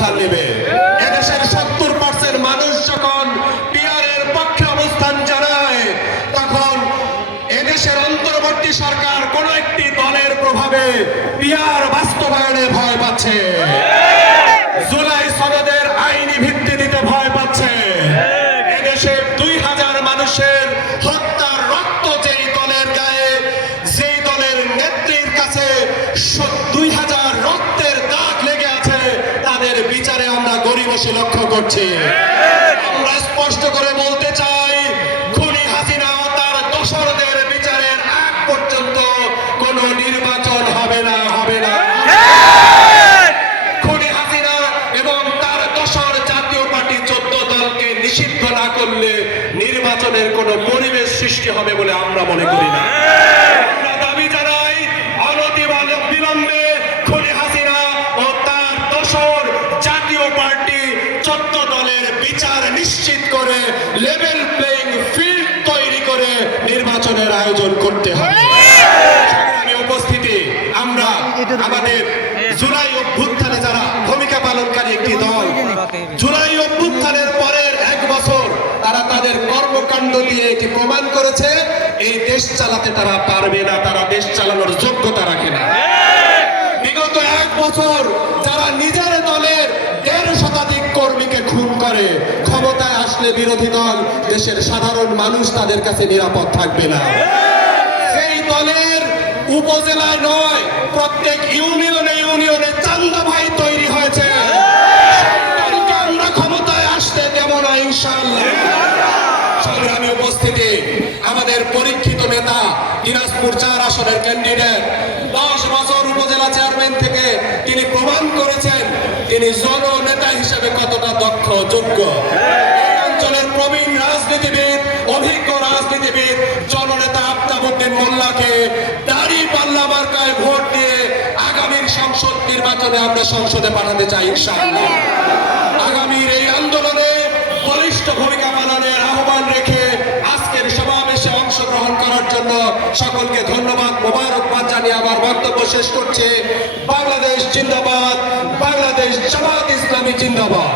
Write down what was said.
অবস্থান নেবে। এদেশের 70% মানুষ যখন পিআরের পক্ষে অবস্থান জানায়, তখন এদেশের অন্তর্বর্তী সরকার কোন একটি দলের প্রভাবে পিআর বাস্তবায়নে ভয় পাচ্ছে, জুলাই সনদের আইনি ভিত্তি দিতে ভয় পাচ্ছে। এদেশে 2000 মানুষের হত্যার রক্ত যেই দলের গায়ে, যেই দলের নেত্রীর কাছে 2000 রক্তের দাগ লেগে আছে, তাদের বিচারে আমরা গরিবসী লক্ষ্য করছি। আমরা স্পষ্ট করে বলতে চাই, খুনি হাসিনা ও তার দোসরদের বিচারের আগ পর্যন্ত কোনো নির্বাচন হবে না, হবে না। খুনি হাসিনা এবং তার দোসর জাতীয় পার্টি 14 দলকে নিষিদ্ধ না করলে নির্বাচনের কোনো পরিবেশ সৃষ্টি হবে বলে আমরা মনে করি না। আমরা দাবি জানাই, অনতিবিলম্বে খুনি হাসিনা ও তার দোসর জাতীয় পার্টি 14 দলের বিচার নিশ্চিত করে লেভেল প্লেইং ফিল্ড তৈরি করে নির্বাচনের আয়োজন করতে হবে। সংগ্রামী উপস্থিতি, আমরা আমাদের জুলাই অভ্যুত্থানে যারা ভূমিকা পালনকারী একটি দল, জুলাই অভ্যুত্থানের পরের 1 বছর তারা তাদের কর্মকাণ্ড দিয়ে এটি প্রমাণ করেছে এই দেশ চালাতে তারা পারবে না, তারা দেশ চালানোর যোগ্যতা রাখে না। বিগত 1 বছর যারা নিজের দলের 1.5 শতাধিক কর্মীকে খুন করে, ক্ষমতায় আসলে বিরোধী দল, দেশের সাধারণ মানুষ তাদের কাছে নিরাপদ থাকবে না। সেই দলের উপজেলায় নয়, প্রত্যেক ইউনিয়নে ইউনিয়নে চান্দা ভাই তৈরি হয়েছে। আমরা ক্ষমতায় আসতে দেব না ইনশাআল্লাহ। সংগ্রামী উপস্থিতি, আমাদের পরীক্ষিত নেতা, দিনাজপুর 4 আসনের ক্যান্ডিডেট, 10 বছর উপজেলা চেয়ারম্যান থেকে তিনি প্রমাণ করেছেন তিনি জননেতা হিসেবে কতটা দক্ষ, যোগ্য। এই অঞ্চলের প্রবীণ রাজনীতিবিদ, অভিজ্ঞ রাজনীতিবিদ জননেতা আফতাবউদ্দিন মোল্লাকে দাঁড়িপাল্লা মার্কায় ভোট দিয়ে আগামীর সংসদ নির্বাচনে আমরা সংসদে পাঠাতে চাই ইনশাআল্লাহ। আগামীর এই আন্দোলনে বলিষ্ঠ ভূমিকা পালনের আহ্বান রেখে আজকের সমাবেশে অংশগ্রহণ করার জন্য সকলকে ধন্যবাদ, মোবারকবাদ জানিয়ে আমার বক্তব্য শেষ করছে। বাংলাদেশ জিন্দাবাদ, বাংলাদেশ জামাত ইসলামী জিন্দাবাদ।